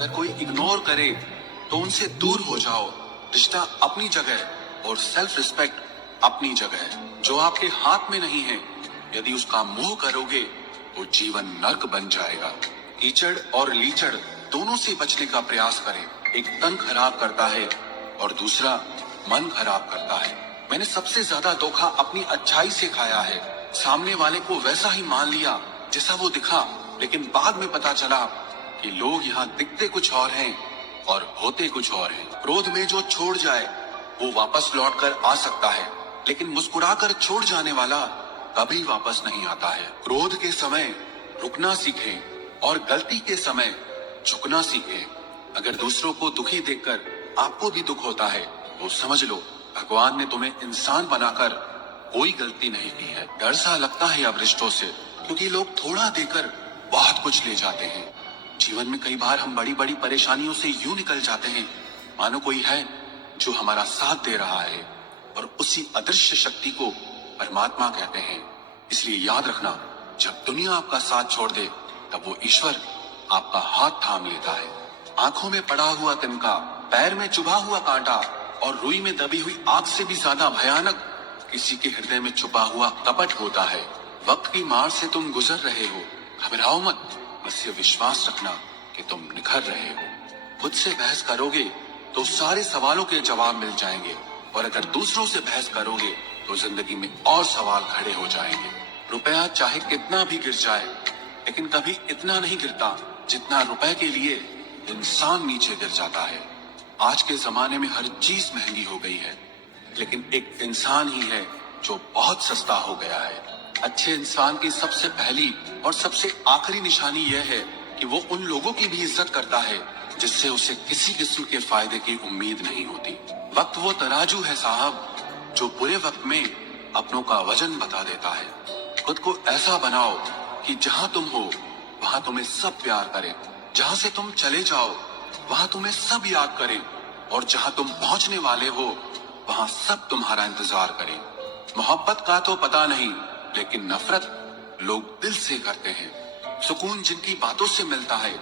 अगर कोई इग्नोर करे तो उनसे दूर हो जाओ। रिश्ता अपनी जगह और सेल्फ रिस्पेक्ट अपनी जगह। जो आपके हाथ में नहीं है, यदि उसका मोह करोगे तो जीवन नर्क बन जाएगा। कीचड़ और लीचड़ दोनों से बचने का प्रयास करें। एक तन खराब करता है और दूसरा मन खराब करता है। मैंने सबसे ज्यादा धोखा अपनी अच्छाई से खाया है। सामने वाले को वैसा ही मान लिया जैसा वो दिखा, लेकिन बाद में पता चला कि लोग यहाँ दिखते कुछ और हैं और होते कुछ और हैं। क्रोध में जो छोड़ जाए वो वापस लौट कर आ सकता है, लेकिन मुस्कुराकर छोड़ जाने वाला कभी वापस नहीं आता है। क्रोध के समय रुकना सीखें और गलती के समय झुकना सीखें। अगर दूसरों को दुखी देखकर आपको भी दुख होता है तो समझ लो भगवान ने तुम्हें इंसान बनाकर कोई गलती नहीं की है। डर सा लगता है अब रिश्तों से, क्योंकि लोग थोड़ा देकर बहुत कुछ ले जाते हैं। जीवन में कई बार हम बड़ी बड़ी परेशानियों से यूं निकल जाते हैं मानो कोई है जो हमारा साथ दे रहा है, और उसी अदृश्य शक्ति को परमात्मा कहते हैं। इसलिए याद रखना, जब दुनिया आपका साथ छोड़ दे तब वो ईश्वर आपका हाथ थाम लेता है। आंखों में पड़ा हुआ तिनका, पैर में चुभा हुआ कांटा और रुई में दबी हुई आग से भी ज्यादा भयानक किसी के हृदय में छुपा हुआ कपट होता है। वक्त की मार से तुम गुजर रहे हो, घबराओ मत, बस ये विश्वास रखना कि तुम निखर रहे हो। खुद से बहस करोगे तो सारे सवालों के जवाब मिल जाएंगे, और अगर दूसरों से बहस करोगे तो जिंदगी में और सवाल खड़े हो जाएंगे। रुपया चाहे कितना भी गिर जाए, लेकिन कभी इतना नहीं गिरता जितना रुपए के लिए इंसान नीचे गिर जाता है। आज के जमाने में हर चीज महंगी हो गई है, लेकिन एक इंसान ही है जो बहुत सस्ता हो गया है। अच्छे इंसान की सबसे पहली और सबसे आखिरी निशानी यह है कि वो उन लोगों की भी इज्जत करता है जिससे उसे किसी किस्म के फायदे की उम्मीद नहीं होती। वक्त वो तराजू है साहब जो बुरे वक्त में अपनों का वजन बता देता है। खुद को ऐसा बनाओ कि जहाँ तुम हो वहाँ तुम्हें सब प्यार करें, जहाँ से तुम चले जाओ वहाँ तुम्हें सब याद करें, और जहाँ तुम पहुँचने वाले हो वहाँ सब तुम्हारा इंतजार करें। मोहब्बत का तो पता नहीं, लेकिन नफरत लोग दिल से करते हैं। सुकून जिनकी बातों से मिलता है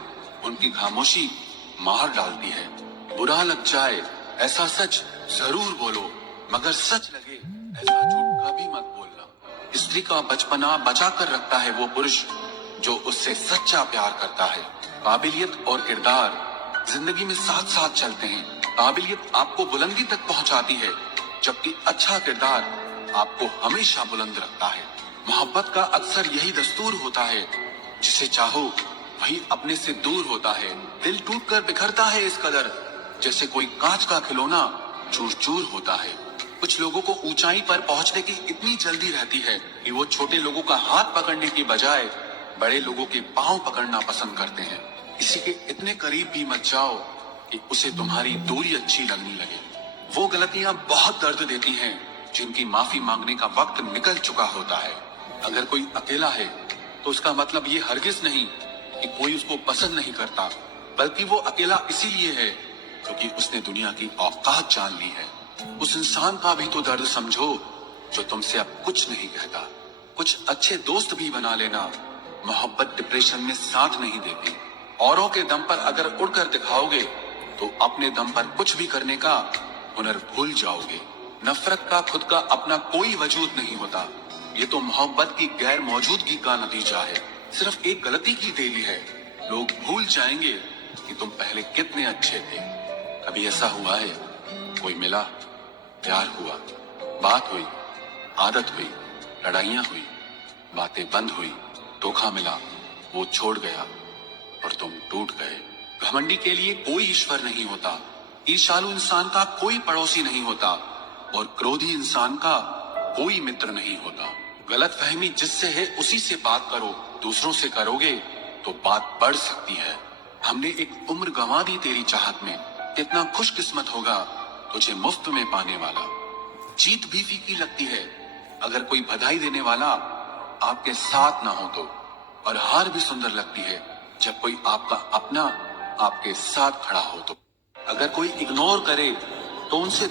उनकी खामोशी मार डालती है। बुरा लग जाए ऐसा सच जरूर बोलो, मगर सच लगे ऐसा झूठ कभी मत बोलना। स्त्री का बचपना बचा कर रखता है वो पुरुष जो उससे सच्चा प्यार करता है। काबिलियत और किरदार जिंदगी में साथ साथ चलते हैं। काबिलियत आपको बुलंदी तक पहुंचाती है, जबकि अच्छा किरदार आपको हमेशा बुलंद रखता है। मोहब्बत का अक्सर यही दस्तूर होता है, जिसे चाहो वही अपने से दूर होता है। दिल टूटकर बिखरता है इस कदर जैसे कोई कांच का खिलौना चूर चूर होता है। कुछ लोगों को ऊंचाई पर पहुंचने की इतनी जल्दी रहती है कि वो छोटे लोगों का हाथ पकड़ने की बजाय बड़े लोगों के पांव पकड़ना पसंद करते हैं। किसी के इतने करीब भी मत जाओ कि उसे तुम्हारी दूरी अच्छी लगने लगे। वो गलतियां बहुत दर्द देती हैं जिनकी माफी मांगने का वक्त निकल चुका होता है। अगर कोई अकेला है तो उसका मतलब ये हरगिज नहीं कि कोई उसको पसंद नहीं करता, बल्कि वो अकेला इसीलिए है क्योंकि उसने दुनिया की औकात जान ली है। उस इंसान का भी तो दर्द समझो जो तुमसे अब कुछ नहीं कहता। कुछ अच्छे दोस्त भी बना लेना, मोहब्बत डिप्रेशन में साथ नहीं देती। औरों के दम पर अगर उड़कर दिखाओगे तो अपने दम पर कुछ भी करने का हुनर भूल जाओगे। नफरत का खुद का अपना कोई वजूद नहीं होता, ये तो मोहब्बत की गैर मौजूदगी का नतीजा है। सिर्फ एक गलती की देरी है, लोग भूल जाएंगे कि तुम पहले कितने अच्छे थे। कभी ऐसा हुआ है कोई मिला, प्यार हुआ, बात हुई, आदत हुई, लड़ाइयां हुई, बातें बंद हुई, धोखा मिला, वो छोड़ गया और तुम टूट गए। घमंडी के लिए कोई ईश्वर नहीं होता, ईर्ष्यालु इंसान का कोई पड़ोसी नहीं होता, और क्रोधी इंसान का कोई मित्र नहीं होता। गलत फहमी जिससे है उसी से बात करो, दूसरों से करोगे तो बात बढ़ सकती है। हमने एक उम्र गंवा दी तेरी चाहत में, कितना खुशकिस्मत होगा तुझे मुफ्त में पाने वाला। जीत भी फीकी लगती है अगर कोई बधाई देने वाला आपके साथ ना हो तो, और हार भी सुंदर लगती है जब कोई आपका अपना आपके साथ खड़ा हो तो। अगर कोई इग्नोर करे तो उनसे